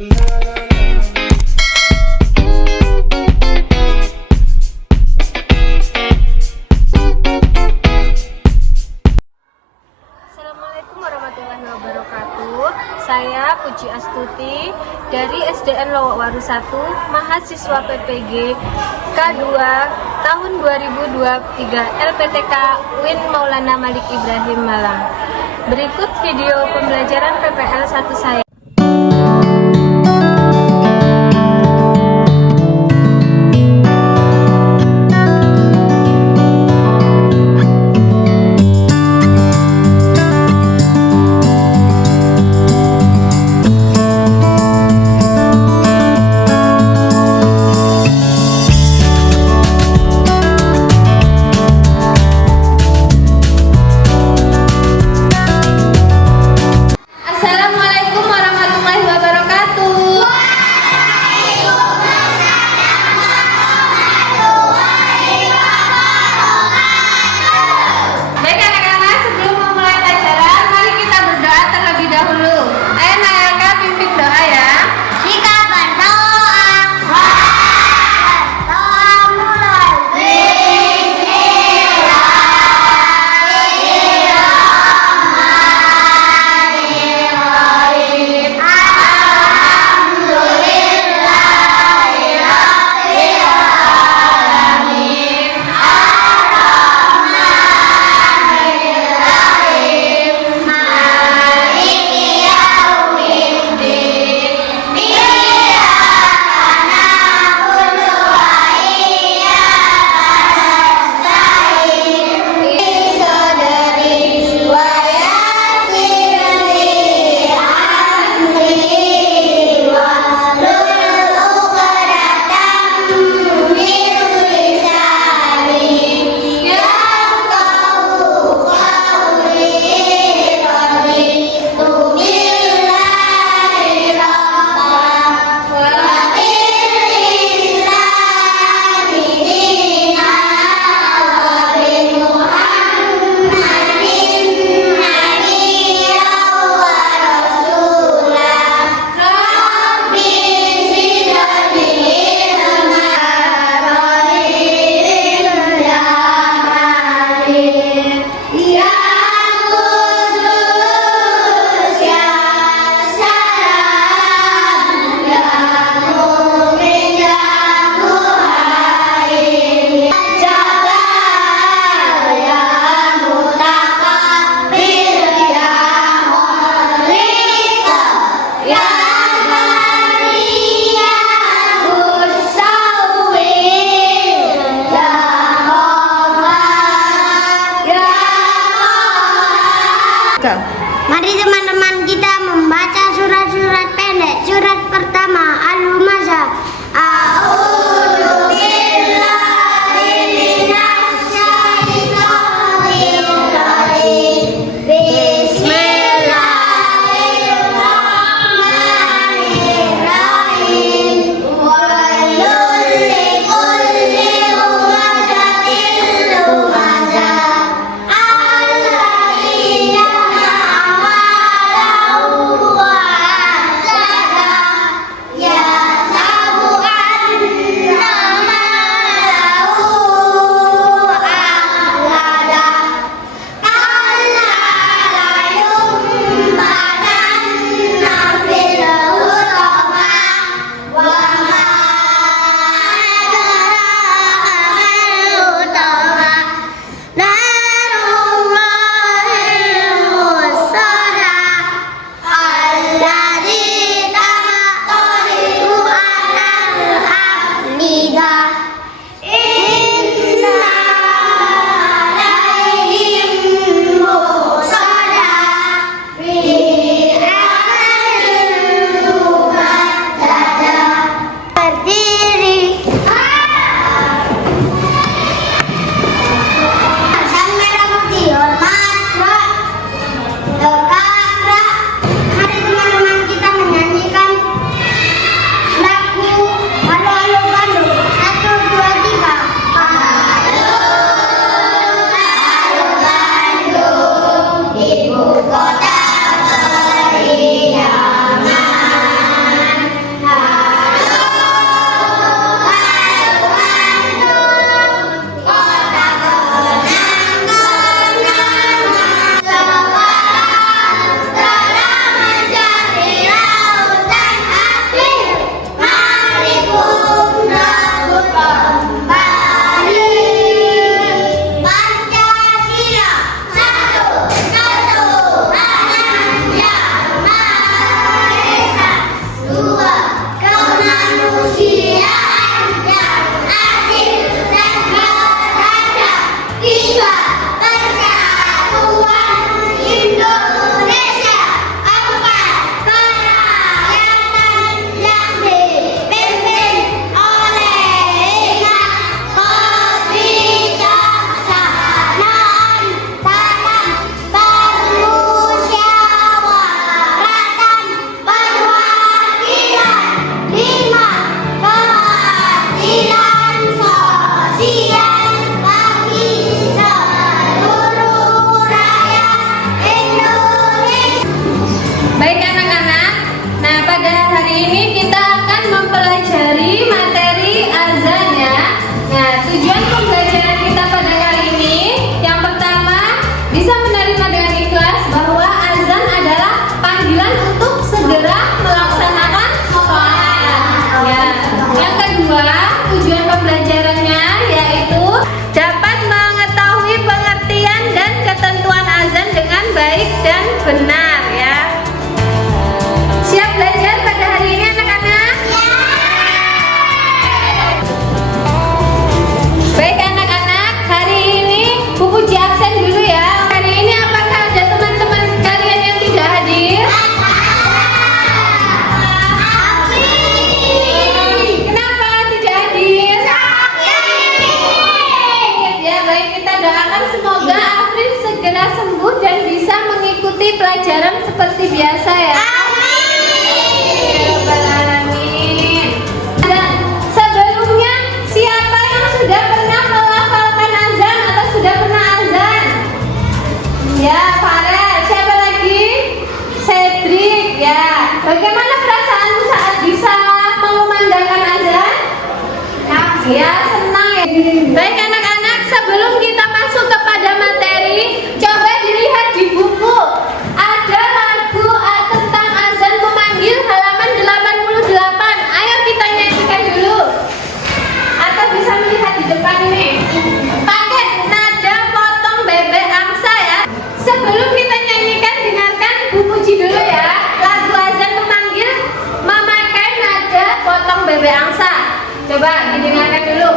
Assalamualaikum warahmatullahi wabarakatuh. Saya Puji Astuti dari SDN Lowokwaru 1, mahasiswa PPG K2 tahun 2023 LPTK UIN Maulana Malik Ibrahim Malang. Berikut video pembelajaran PPL 1 saya. Assalamualaikum warahmatullahi wabarakatuh. Baik anak-anak, sebelum memulai pelajaran, mari kita berdoa terlebih dahulu. Ayo Nayaka pimpin doa ya. Jika berdoa, doa mulai. Mari teman-teman kita membaca surat-surat pendek. Surat pertama Al-Humazah. A'udzu billahi minasyaitonir rajim. Bismillahirrahmanirrahim. Wailul likulli humazatil lumazah. Yeah. pelajaran seperti biasa ya. Amin. Dan sebelumnya siapa yang sudah pernah melafalkan azan atau sudah pernah azan? Ya, Farel. Siapa lagi? Cedric ya. Bagaimana perasaanmu saat bisa mengumandangkan azan? Ya, senang ya. Baik anak-anak, sebelum kita masuk kepada materi, coba dilihat di buku. Ada lagu tentang azan memanggil halaman 88. Ayo kita nyanyikan dulu. Atau bisa melihat di depan ini. Pakai nada potong bebek angsa ya. Sebelum kita nyanyikan, dengarkan Bu Puji dulu ya. Lagu azan memanggil memakai nada potong bebek angsa. Coba didengarkan dulu.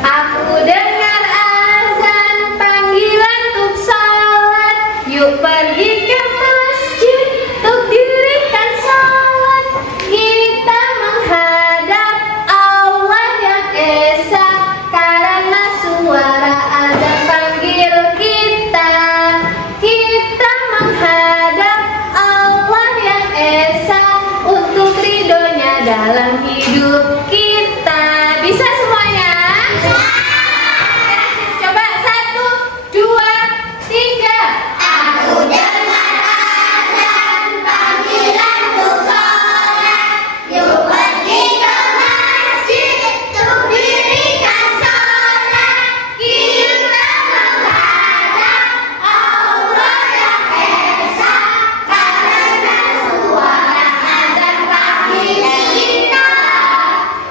Aku dengar azan panggilan untuk sholat. Yuk pergi ke masjid untuk dirikan sholat. Kita menghadap Allah yang esa, karena suara azan panggil kita. Kita menghadap Allah yang esa untuk ridhonya dalam hidup kita. Bisa semuanya? Coba 1, 2, 3. Aku dengar azan panggilan untuk sholat. Yuk pergi ke masjid untuk dirikan sholat. Kita menghadap Allah yang esa, karena suara azan panggil kita.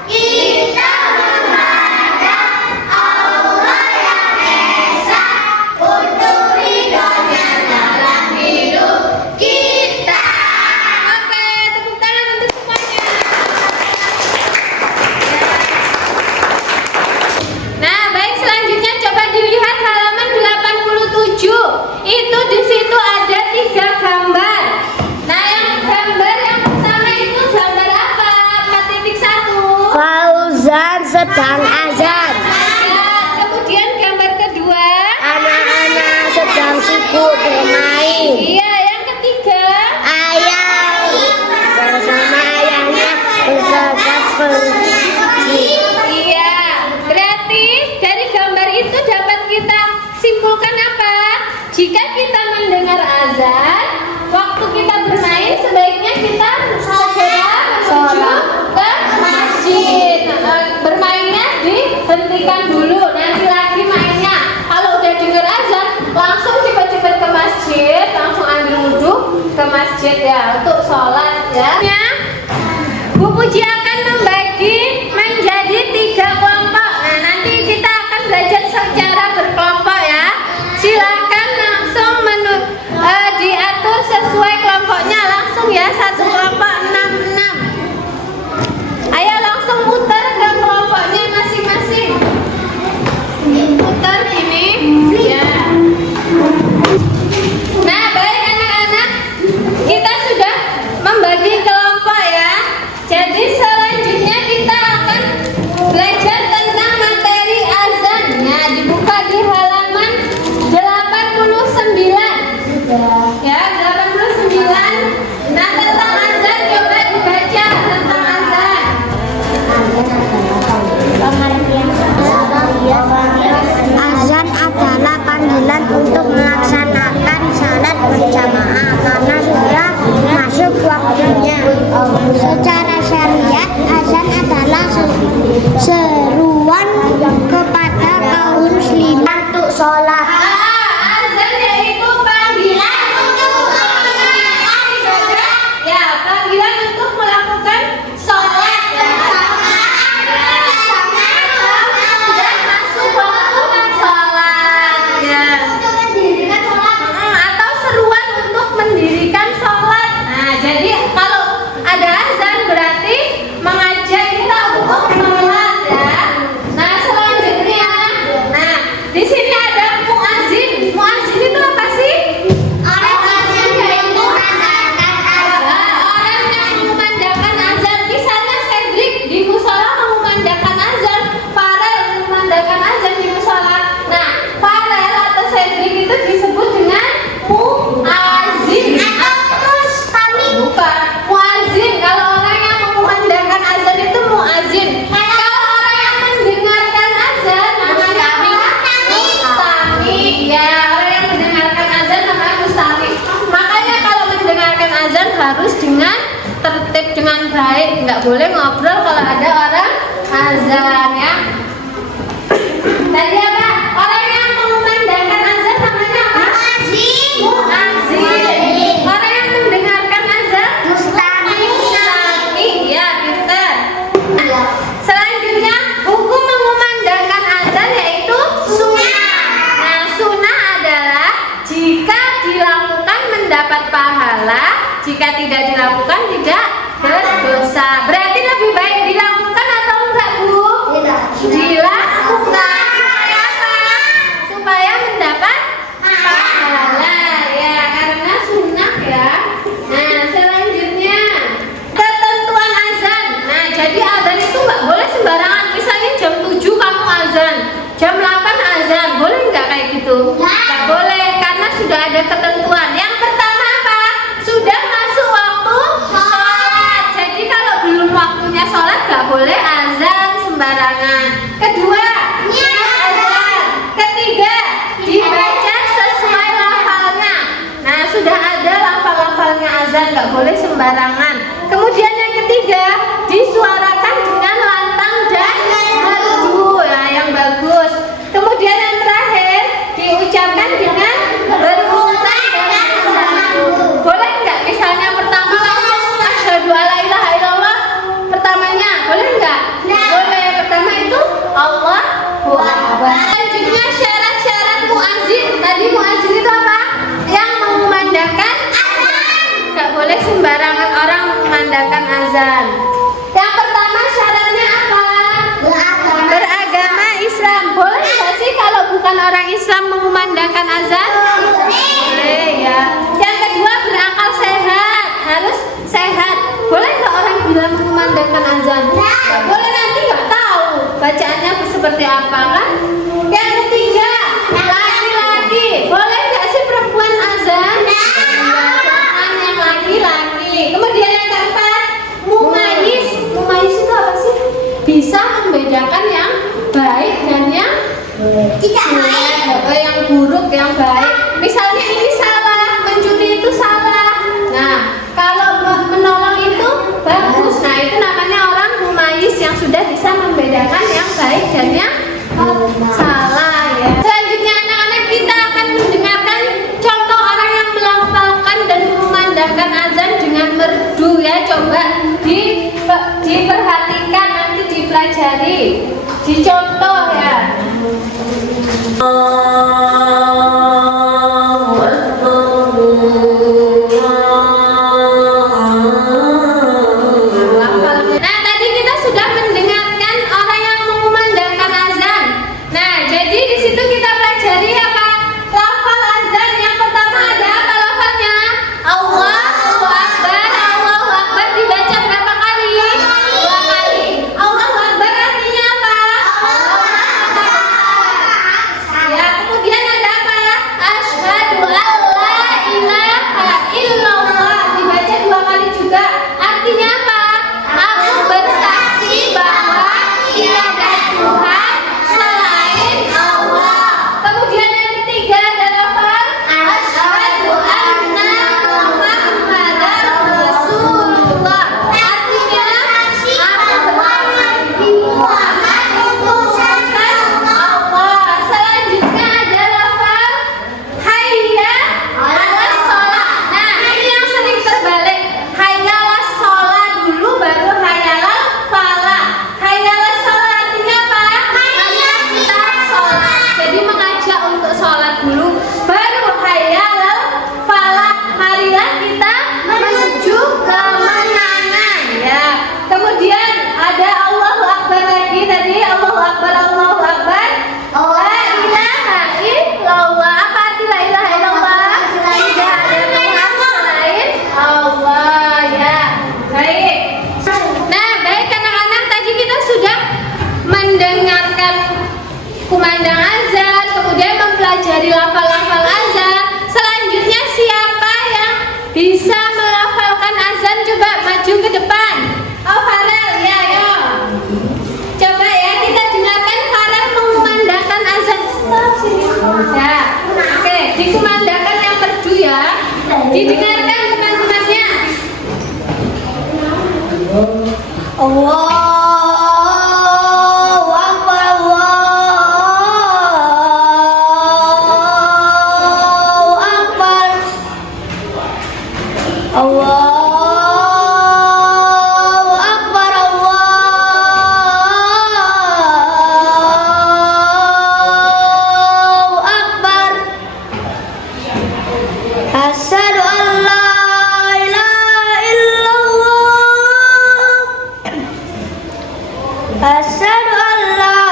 Kita menghadap Allah yang esa untuk ridhonya dalam hidup kita. Oke, tepuk tangan untuk semuanya. Nah, baik, selanjutnya coba dilihat halaman 87. Itu di situ ada 3 gambar. Nah, yang gambar yang pertama itu gambar apa? 4.1. Fauzan sedang azan. Kemudian gambar kedua. Anak-anak sedang sibuk bermain. Iya, yang ketiga. Ayah bersama ayahnya bergegas pergi. Iya, berarti dari gambar itu dapat kita simpulkan apa? Jika kita mendengar azan, waktu kita bermain sebaiknya kita segera menuju ke masjid. Bermainnya dihentikan dulu, nanti lagi mainnya. Kalau udah dengar azan, langsung cepat-cepat ke masjid, langsung ambil wudhu ke masjid ya untuk sholat ya. Bu Puji akan membagi menjadi 3 kelompok. Nah, nanti kita akan belajar secara berkelompok ya. Silakan langsung diatur sesuai kelompoknya langsung ya. 1 kelompok 6. Ayo langsung muter ke kelompoknya masing-masing. Muter ini ya. Nah, baik anak-anak, kita sudah membagi kelompok ya. Jadi harus dengan tertib, dengan baik. Nggak boleh ngobrol kalau ada orang azan ya. Tadi apa? Orang yang mengumandangkan azan namanya apa? Muazzin. Orang yang mendengarkan azan? Mustami. Ya, pintar. Selanjutnya, hukum mengumandangkan azan yaitu sunnah. Nah, sunnah adalah jika dilakukan mendapat pahala, jika tidak dilakukan tidak berdosa. Berarti lebih baik dilakukan atau enggak, Bu? Dilakukan. Supaya apa? Supaya mendapat pahala ya, karena sunnah ya. Nah, selanjutnya ketentuan azan. Nah, jadi azan itu nggak boleh sembarangan. Misalnya jam 7 kamu azan, jam 8 azan, boleh nggak kayak gitu? Nggak boleh, karena sudah ada ketentuan. Yang pertama apa? Sudah masuk waktu sholat. Jadi kalau belum waktunya sholat nggak boleh azan sembarangan. Kedua, azan. Ketiga, dibaca sesuai lafalnya. Nah, sudah ada lafal-lafalnya azan, nggak boleh sembarangan. Kemudian yang ketiga, disuarakan dengan lantang dan merdu ya, yang bagus. Kemudian yang terakhir, diucapkan dengan berurutan dan bersatu. Boleh nggak misalnya pertama langsung asyhadu alla ilaha illallah, pertamanya boleh nggak? Boleh. Pertama itu Allahu Akbar. Selanjutnya syarat-syarat muazzin. Tadi muazzin itu apa? Yang mengumandangkan azan. Nggak boleh sembarangan orang mengumandangkan azan. Yang pertama syaratnya apa? Beragama Islam. Boleh nggak sih kalau bukan orang Islam mengumandangkan azan? Boleh ya. Yang kedua berakal sehat. Harus sehat. Boleh nggak orang bilang mengumandangkan azan? Nggak boleh, nanti nggak tahu bacaannya seperti apa kan? Yang ketiga laki-laki. Boleh nggak sih perempuan azan? Jangan yang laki-laki. Kemudian yang keempat mumayyiz. Mumayyiz itu apa sih? Bisa membedakan yang baik dan yang Tidak baik. yang buruk, yang baik. Misalnya ini salah, mencuri itu salah. Nah, kalau menolong itu bagus. Nah, itu namanya orang mumayyiz yang sudah bisa membedakan yang baik dan yang salah ya. Selanjutnya anak-anak kita akan mendengarkan contoh orang yang melafalkan dan mengumandangkan azan dengan merdu ya. Coba diperhatikan, nanti dipelajari, dicontoh ya. Nah, tadi kita sudah mendengarkan orang yang mengumandangkan azan. Nah, jadi di situ kita pelajari apa? Lafal azan. Yang pertama ada apa lafalnya? Allahu Allahu Akbar, Allahu Akbar, Allahu Akbar, Allahu Akbar. Asyhadu an la ilaha illallah. Asyhadu an la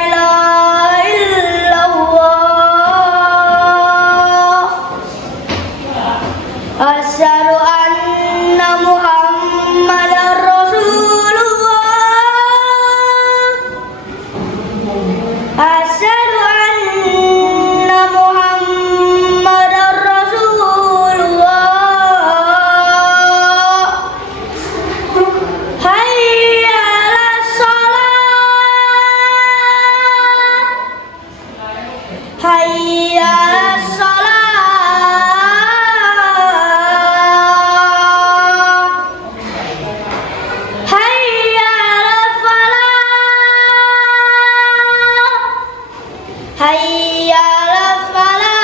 ilaha illallah. Asyhadu anna Muhammadar Rasulullah. Asyhadu anna Muhammadar Rasulullah. Hayya 'alas shalah. Hayya 'alas shalah. Hayya 'alal falah. Hayya 'alal falah.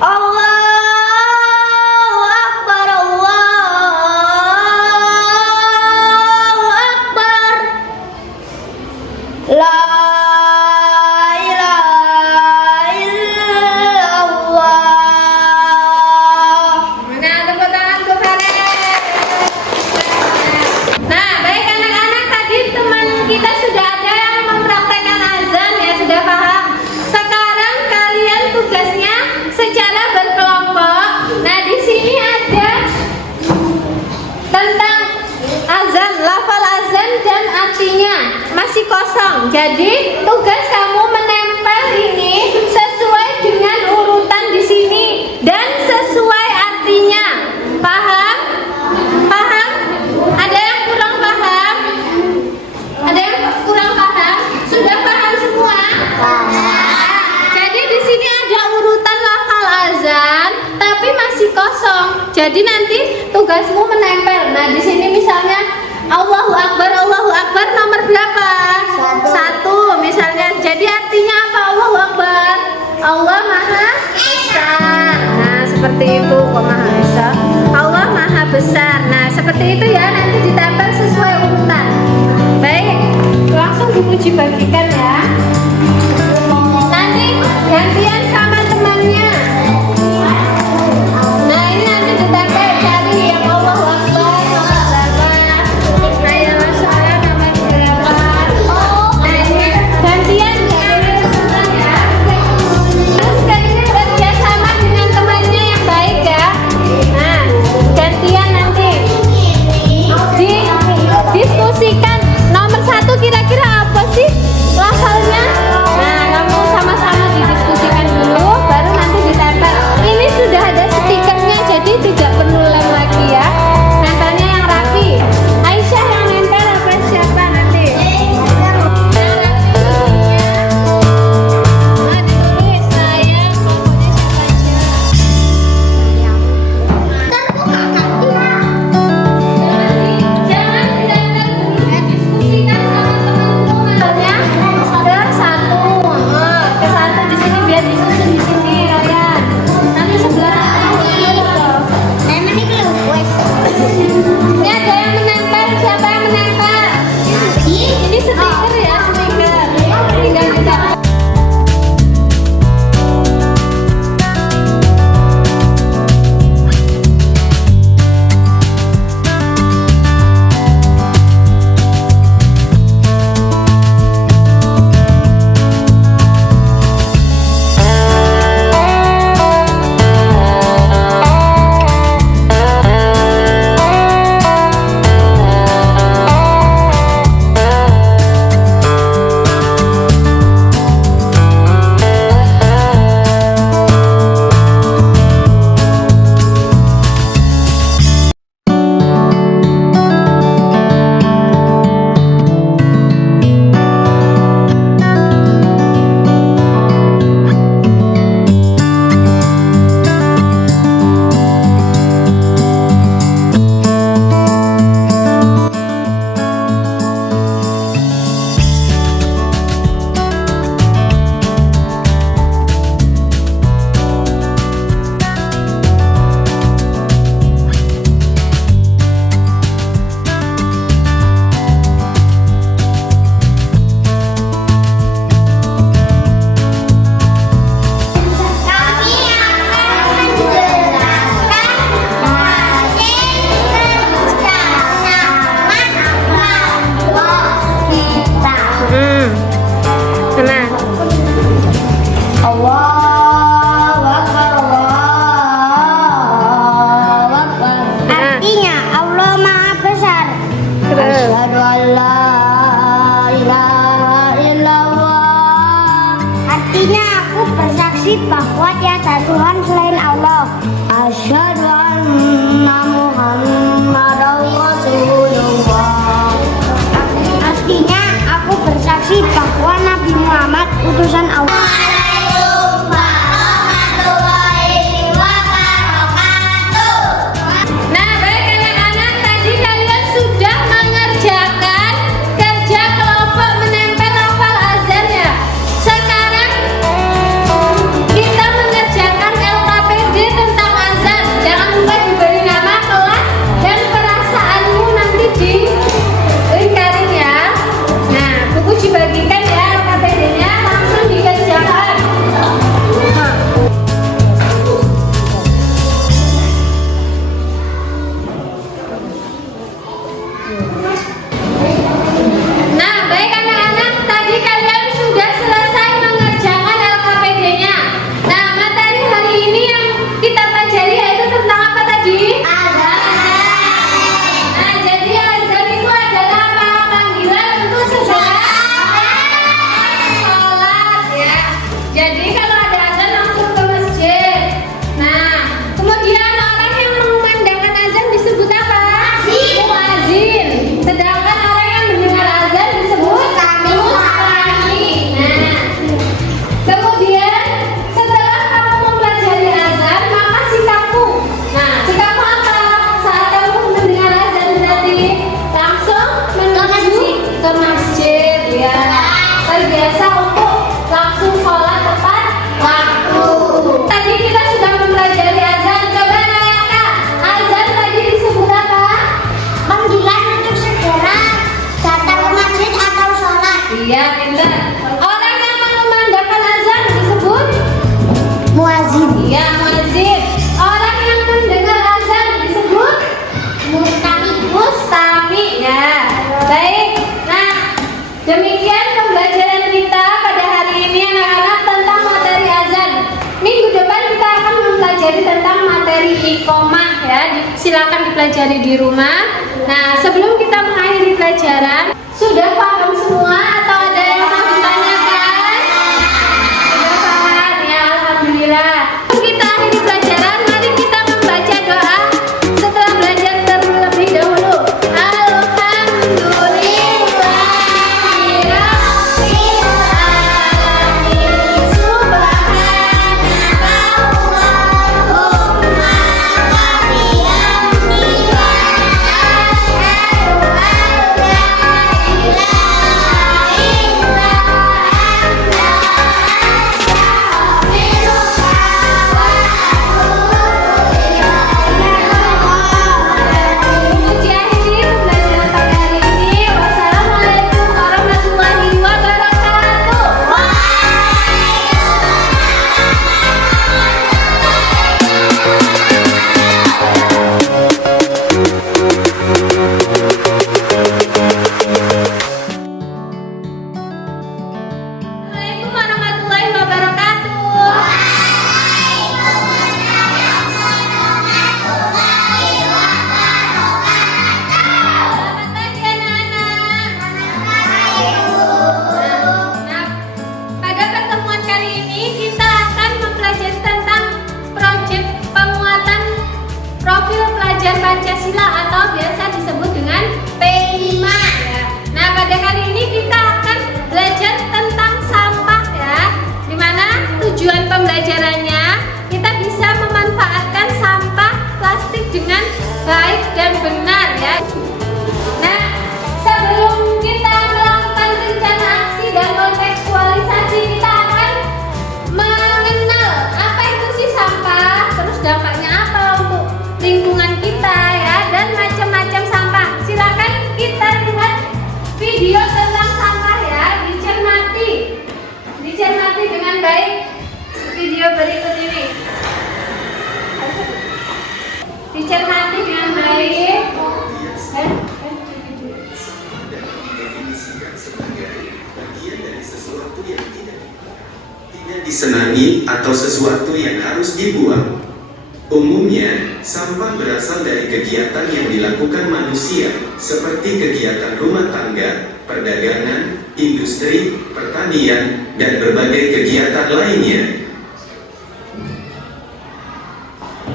Allahu Akbar, Allahu Akbar. La ilaha illallah. Mana tepuk tangan untuk Farel. Nah, baik anak-anak, tadi teman kita sudah ada yang mempraktekkan azan ya, sudah paham. Sekarang kalian tugasnya secara berkelompok. Nah, di sini ada tentang azan, lafal azan dan artinya masih kosong. Jadi tugas kamu menempel ini sesuai dengan urutan di sini dan sesuai artinya. Paham? Paham? Ada yang kurang paham? Ada yang kurang paham? Sudah paham semua? Jadi di sini ada urutan lafal azan, tapi masih kosong. Jadi nanti tugasmu menempel. Nah, di sini misalnya Allahu Akbar nomor berapa? Satu misalnya. Jadi artinya apa Allahu Akbar? Allah Maha Besar. Nah, seperti itu kok Maha Besar. Allah Maha Besar. Nah, seperti itu ya, nanti ditempel sesuai urutan. Baik, langsung diuji bagikan ya. Nanti gantian sama temannya. Nah, ini nanti ditempel, cari yang Allahu Akbar nomor berapa. Hayya 'alas shalah nomor berapa. Nah, ini gantian ya. Terus kan ini bekerja sama dengan temannya yang baik ya. Nah, gantian nanti diskusikan nomor satu kira-kira apa sih Artinya aku bersaksi bahwa tiada Tuhan selain Allah. Asyhadu anna Muhammadar Rasulullah. Artinya aku bersaksi bahwa Nabi Muhammad utusan Allah. Nah, baik anak-anak, tadi kalian sudah mengerjakan kerja kelompok menempel lafal azan ya. Sekarang kita mengerjakan LKPD tentang azan. Jangan lupa diberi nama kelas dan perasaanmu nanti di lingkarin ya. Nah, buku dibagikan ya LKPD-nya, langsung dikerjakan. Nah, baik anak-anak, tadi kalian sudah selesai mengerjakan LKPD-nya. Nah, materi hari ini yang kita pelajari yaitu tentang apa tadi? Azan. Nah, jadi azan itu adalah apa? Panggilan untuk sholat ya. Jadi kalau ada azan langsung ke masjid. Nah, kemudian orang yang mengumandangkan azan disebut apa? Muazin. Sedangkan orang yang mendengar azan disebut muqaddim. Nah, kemudian setelah kamu mempelajari azan, maka sikapmu. Nah, sikapmu apa? Saat kamu mendengar azan berarti langsung menuju ke masjid ya. Terbiasa untuk langsung sholat tepat waktu. Tadi kita sudah mempelajari azan. Coba tanyakan, azan tadi disebut apa? Panggilan untuk segera datang ke masjid atau sholat. Iya, pintar. Orang yang mengumandangkan azan disebut Muazin. iya, muazin. Orang yang mendengar azan disebut mustami ya. Baik. Nah, demikian pembelajaran kita pada hari ini anak-anak tentang materi azan. Minggu depan kita akan mempelajari tentang materi iqomah ya. Silakan dipelajari di rumah. Nah, sebelum kita mengakhiri pelajaran, sudah paham semua atau ada yang mau ditanyakan? Sudah paham ya, alhamdulillah. Kita akhiri pelajaran, mari kita membaca doa setelah belajar terlebih dahulu. Assalamualaikum warahmatullahi wabarakatuh. Selamat pagi anak-anak. Nah, pada pertemuan kali ini kita akan mempelajari tentang proyek penguatan profil pelajar Pancasila atau biasa disebut dengan P5 ya. Nah, pada kali ini kita akan belajar tentang sampah ya. Dimana tujuan pembelajarannya kita bisa memanfaatkan sampah plastik dengan baik dan benar ya. Nah, sebelum kita melakukan rencana aksi dan kontekstualisasi, kita akan mengenal apa itu sih sampah, terus dampaknya apa untuk lingkungan kita ya, dan macam-macam sampah. Silakan kita lihat video tentang sampah ya, dicermati dengan baik video berikut ini. Dicermati dengan baik. Tidak disenangi atau sesuatu yang harus dibuang. Umumnya, sampah berasal dari kegiatan yang dilakukan manusia, seperti kegiatan rumah tangga, perdagangan, industri, pertanian, dan berbagai kegiatan lainnya.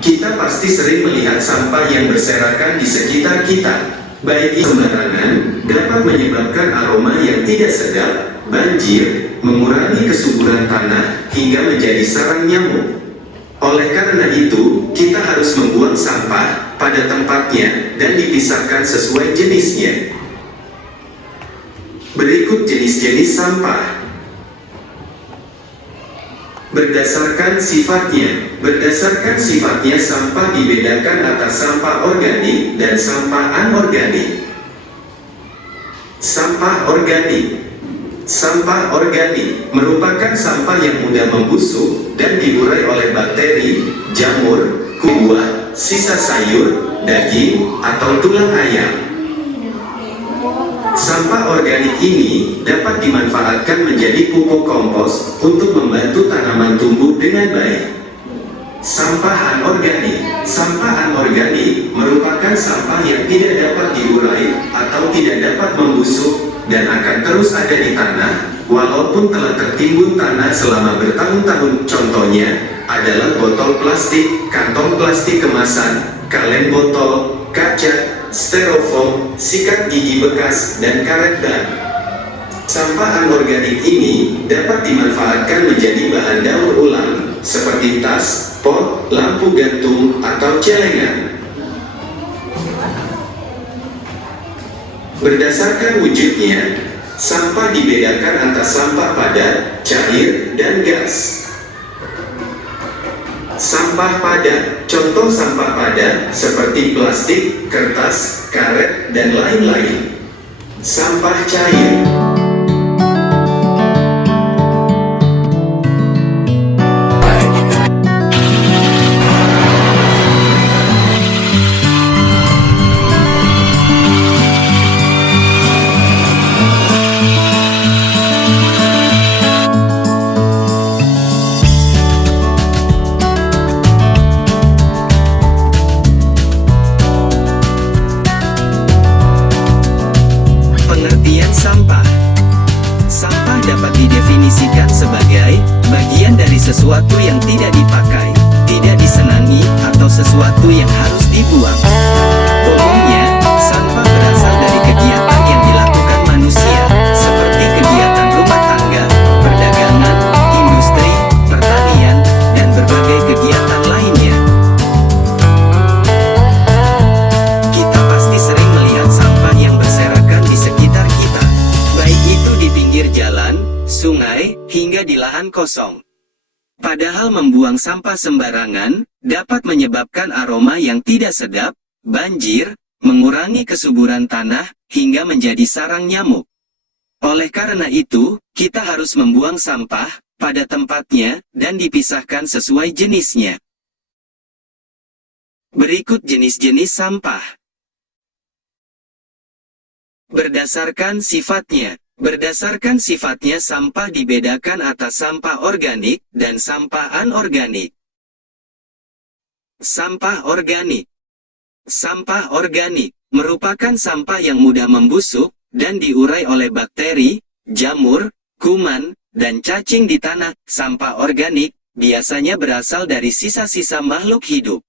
Kita pasti sering melihat sampah yang berserakan di sekitar kita. Baik itu sembarangan, dapat menyebabkan aroma yang tidak sedap, banjir, mengurangi kesuburan tanah, hingga menjadi sarang nyamuk. Oleh karena itu, kita harus membuang sampah pada tempatnya dan dipisahkan sesuai jenisnya. Berikut jenis-jenis sampah. Berdasarkan sifatnya. Berdasarkan sifatnya, sampah dibedakan atas sampah organik dan sampah anorganik. Sampah organik. Sampah organik merupakan sampah yang mudah membusuk dan diurai oleh bakteri, jamur, buah, sisa sayur, daging, atau tulang ayam. Sampah organik ini dapat dimanfaatkan menjadi pupuk kompos untuk membantu tanaman tumbuh dengan baik. Sampah anorganik. Sampah anorganik merupakan sampah yang tidak dapat diurai atau tidak dapat membusuk dan akan terus ada di tanah walaupun telah tertimbun tanah selama bertahun-tahun. Contohnya adalah botol plastik, kantong plastik kemasan, kaleng botol, kaca, styrofoam, sikat gigi bekas, dan karet ban. Sampah anorganik ini dapat dimanfaatkan menjadi bahan daur ulang, seperti tas, pot, lampu gantung, atau celengan. Berdasarkan wujudnya, sampah dibedakan antara sampah padat, cair, dan gas. Sampah padat. Contoh sampah padat seperti plastik, kertas, karet, dan lain-lain. Sampah cair. Pengertian sampah. Sampah dapat didefinisikan sebagai bagian dari sesuatu yang tidak dipakai, tidak disenangi, atau sesuatu yang harus dibuang. Umumnya, sampah berasal dari kegiatan yang dilakukan manusia, seperti kegiatan rumah tangga, perdagangan, industri, pertanian, dan berbagai kegiatan lainnya. Kita pasti sering melihat sampah yang berserakan di sekitar kita, baik itu di pinggir jalan, sungai, hingga di lahan kosong. Padahal membuang sampah sembarangan dapat menyebabkan aroma yang tidak sedap, banjir, mengurangi kesuburan tanah, hingga menjadi sarang nyamuk. Oleh karena itu, kita harus membuang sampah pada tempatnya dan dipisahkan sesuai jenisnya. Berikut jenis-jenis sampah. Berdasarkan sifatnya. Berdasarkan sifatnya, sampah dibedakan atas sampah organik dan sampah anorganik. Sampah organik. Sampah organik merupakan sampah yang mudah membusuk dan diurai oleh bakteri, jamur, kuman, dan cacing di tanah. Sampah organik biasanya berasal dari sisa-sisa makhluk hidup.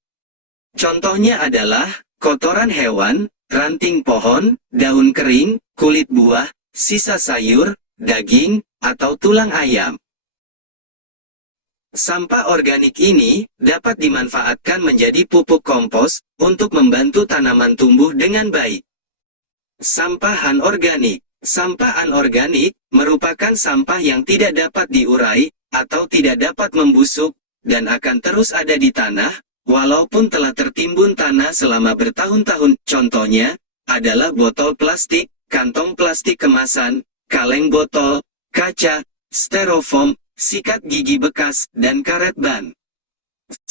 Contohnya adalah kotoran hewan, ranting pohon, daun kering, kulit buah, sisa sayur, daging, atau tulang ayam. Sampah organik ini dapat dimanfaatkan menjadi pupuk kompos untuk membantu tanaman tumbuh dengan baik. Sampah anorganik. Sampah anorganik merupakan sampah yang tidak dapat diurai atau tidak dapat membusuk dan akan terus ada di tanah walaupun telah tertimbun tanah selama bertahun-tahun. Contohnya adalah botol plastik, kantong plastik kemasan, kaleng botol, kaca, styrofoam, sikat gigi bekas, dan karet ban.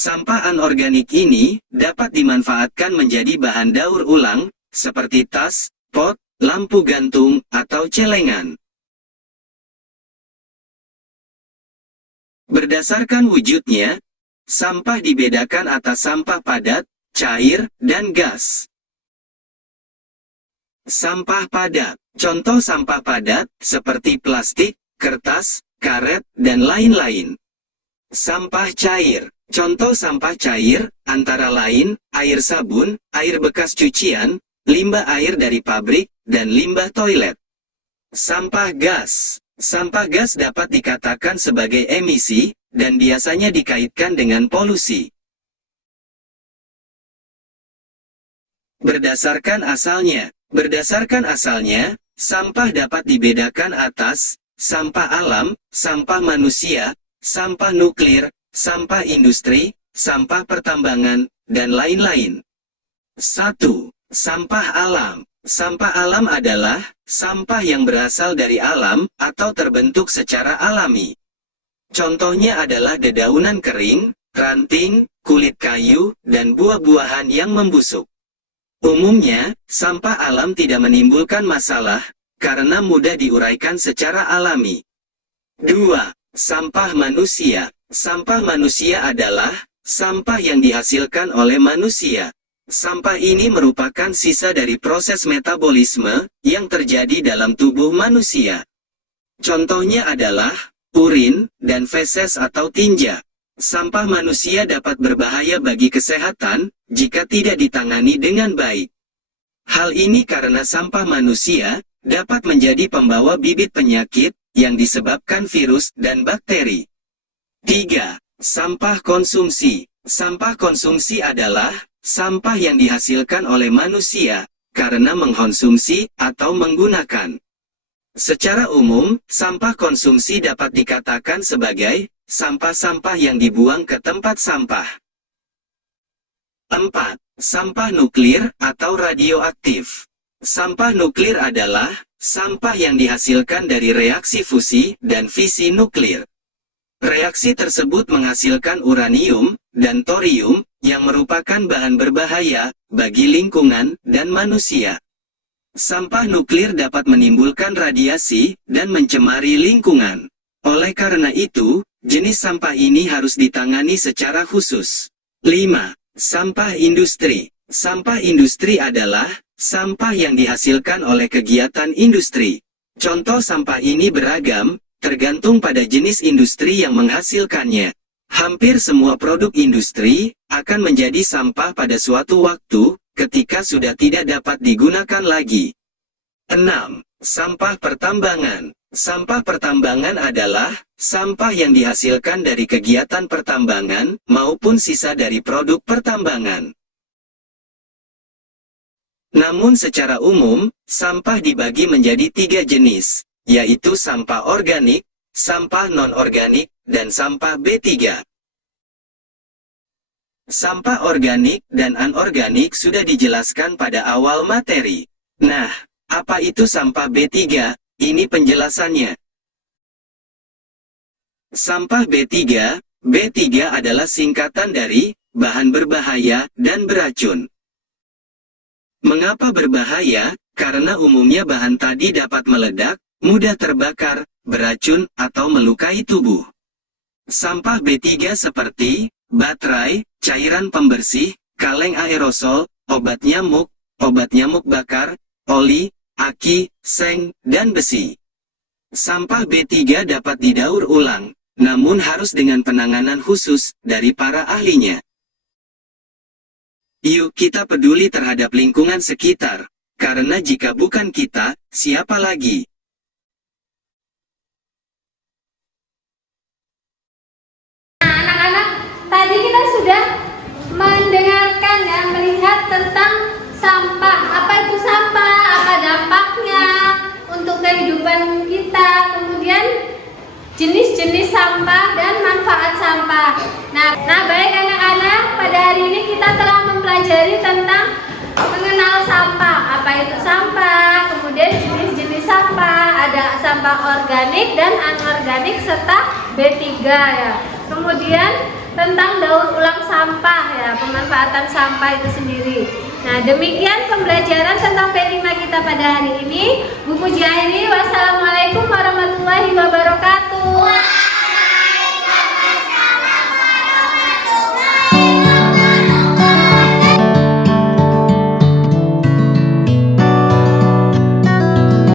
Sampah anorganik ini dapat dimanfaatkan menjadi bahan daur ulang, seperti tas, pot, lampu gantung, atau celengan. Berdasarkan wujudnya, sampah dibedakan atas sampah padat, cair, dan gas. Sampah padat. Contoh sampah padat seperti plastik, kertas, karet, dan lain-lain. Sampah cair. Contoh sampah cair antara lain air sabun, air bekas cucian, limbah air dari pabrik, dan limbah toilet. Sampah gas. Sampah gas dapat dikatakan sebagai emisi, dan biasanya dikaitkan dengan polusi. Berdasarkan asalnya. Berdasarkan asalnya, sampah dapat dibedakan atas sampah alam, sampah manusia, sampah nuklir, sampah industri, sampah pertambangan, dan lain-lain. 1. Sampah alam. Sampah alam adalah sampah yang berasal dari alam atau terbentuk secara alami. Contohnya adalah dedaunan kering, ranting, kulit kayu, dan buah-buahan yang membusuk. Umumnya, sampah alam tidak menimbulkan masalah karena mudah diuraikan secara alami. 2. Sampah manusia. Sampah manusia adalah sampah yang dihasilkan oleh manusia. Sampah ini merupakan sisa dari proses metabolisme yang terjadi dalam tubuh manusia. Contohnya adalah urin dan feses atau tinja. Sampah manusia dapat berbahaya bagi kesehatan jika tidak ditangani dengan baik. Hal ini karena sampah manusia dapat menjadi pembawa bibit penyakit yang disebabkan virus dan bakteri. 3. Sampah konsumsi. Sampah konsumsi adalah sampah yang dihasilkan oleh manusia karena mengkonsumsi atau menggunakan. Secara umum, sampah konsumsi dapat dikatakan sebagai sampah-sampah yang dibuang ke tempat sampah. 4. Sampah nuklir atau radioaktif. Sampah nuklir adalah sampah yang dihasilkan dari reaksi fusi dan fisi nuklir. Reaksi tersebut menghasilkan uranium dan thorium yang merupakan bahan berbahaya bagi lingkungan dan manusia. Sampah nuklir dapat menimbulkan radiasi dan mencemari lingkungan. Oleh karena itu, jenis sampah ini harus ditangani secara khusus. 5. Sampah industri. Sampah industri adalah sampah yang dihasilkan oleh kegiatan industri. Contoh sampah ini beragam, tergantung pada jenis industri yang menghasilkannya. Hampir semua produk industri akan menjadi sampah pada suatu waktu, ketika sudah tidak dapat digunakan lagi. 6. Sampah pertambangan. Sampah pertambangan adalah sampah yang dihasilkan dari kegiatan pertambangan maupun sisa dari produk pertambangan. Namun secara umum, sampah dibagi menjadi 3 jenis, yaitu sampah organik, sampah non-organik, dan sampah B3. Sampah organik dan anorganik sudah dijelaskan pada awal materi. Nah, apa itu sampah B3? Ini penjelasannya. Sampah B3, B3 adalah singkatan dari bahan berbahaya dan beracun. Mengapa berbahaya? Karena umumnya bahan tadi dapat meledak, mudah terbakar, beracun, atau melukai tubuh. Sampah B3 seperti baterai, cairan pembersih, kaleng aerosol, obat nyamuk bakar, oli, aki, seng, dan besi. Sampah B3 dapat didaur ulang, namun harus dengan penanganan khusus dari para ahlinya. Yuk kita peduli terhadap lingkungan sekitar, karena jika bukan kita, siapa lagi? Tadi kita sudah mendengarkan dan melihat tentang sampah. Apa itu sampah? Apa dampaknya untuk kehidupan kita? Kemudian jenis-jenis sampah dan manfaat sampah. Nah baik anak-anak, pada hari ini kita telah mempelajari tentang mengenal sampah. Apa itu sampah? Kemudian jenis-jenis sampah. Ada sampah organik dan anorganik serta B3 ya. Kemudian tentang daur ulang sampah ya, pemanfaatan sampah itu sendiri. Nah, demikian pembelajaran tentang P5 kita pada hari ini. Bu Puji akhiri, wassalamualaikum warahmatullahi wabarakatuh.